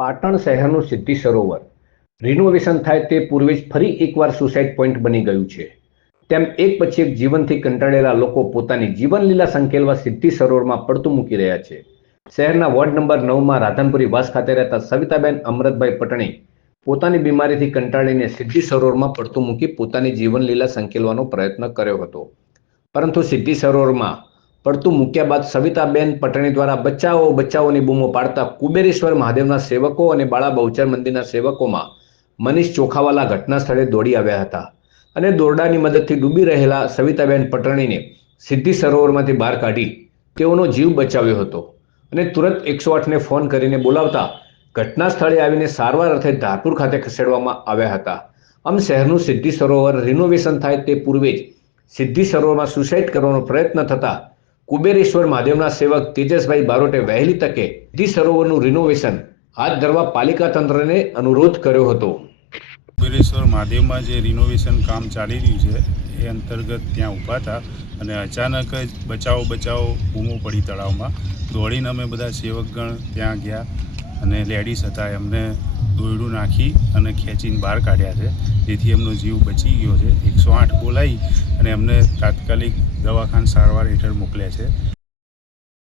પાટણ શહેરનું સિદ્ધિ સરોવર. રિનોવેશન થાય તે પૂર્વે જ ફરી એકવાર સુસાઇડ પોઈન્ટ બની ગયું છે. તેમ એક પછી એક જીવનથી કંટાળેલા લોકો પોતાની જીવનલીલા સંકેલવા સિદ્ધિ સરોવરમાં પડતું મૂકી રહ્યા છે. શહેરના વોર્ડ નંબર નવમાં રાધનપુરી વાસ ખાતે રહેતા સવિતાબેન અમરતભાઈ પટણી પોતાની બીમારીથી કંટાળીને સિદ્ધિ સરોવરમાં પડતું મૂકી પોતાની જીવનલીલા સંકેલવાનો પ્રયત્ન કર્યો હતો. પરંતુ સિદ્ધિ સરોવરમાં પડતું મૂક્યા બાદ સવિતાબેન પટણી દ્વારા બચાવો, બચાવોની બૂમો પાડતા કુબેરેશ્વર મહાદેવના સેવકો અને બાળા બહુચર મંદિરના સેવકોમાં મનીષ ચોખાવાલા ઘટના સ્થળે દોડી આવ્યા હતા અને દોરડાની મદદથી ડૂબી રહેલા સવિતાબેન પટણીને સિદ્ધિ સરોવરમાંથી બહાર કાઢી તેઓનો જીવ બચાવ્યો હતો અને તુરંત એકસો આઠને ફોન કરીને બોલાવતા ઘટના સ્થળે આવીને સારવાર અર્થે ધારપુર ખાતે ખસેડવામાં આવ્યા હતા. આમ શહેરનું સિદ્ધિ સરોવર રિનોવેશન થાય તે પૂર્વે જ સિદ્ધિ સરોવરમાં સુસાઇડ કરવાનો પ્રયત્ન થતા કુબેરેશ્વર મહાદેવના સેવક તેજસભાઈ બારોટે વહેલી તકે સિદ્ધિ સરોવરનું રિનોવેશન હાથ ધરવા પાલિકા તંત્રને અનુરોધ કર્યો હતો. કુબેરેશ્વર મહાદેવમાં જે રિનોવેશન કામ ચાલી રહ્યું છે, એ અંતર્ગત ત્યાં ઊભા હતા અને અચાનક જ બચાવો બચાવો બૂમો પડી તળાવમાં. દોડીને અમે બધા સેવકગણ ત્યાં ગયા અને લેડીઝ હતા, એમને દોરડું નાખી અને ખેંચીને બહાર કાઢ્યા છે, જેથી એમનો જીવ બચી ગયો છે. એકસો આઠ બોલાવી અને એમને તાત્કાલિક દવાખાના સારવાર હેઠળ મોકલ્યા છે.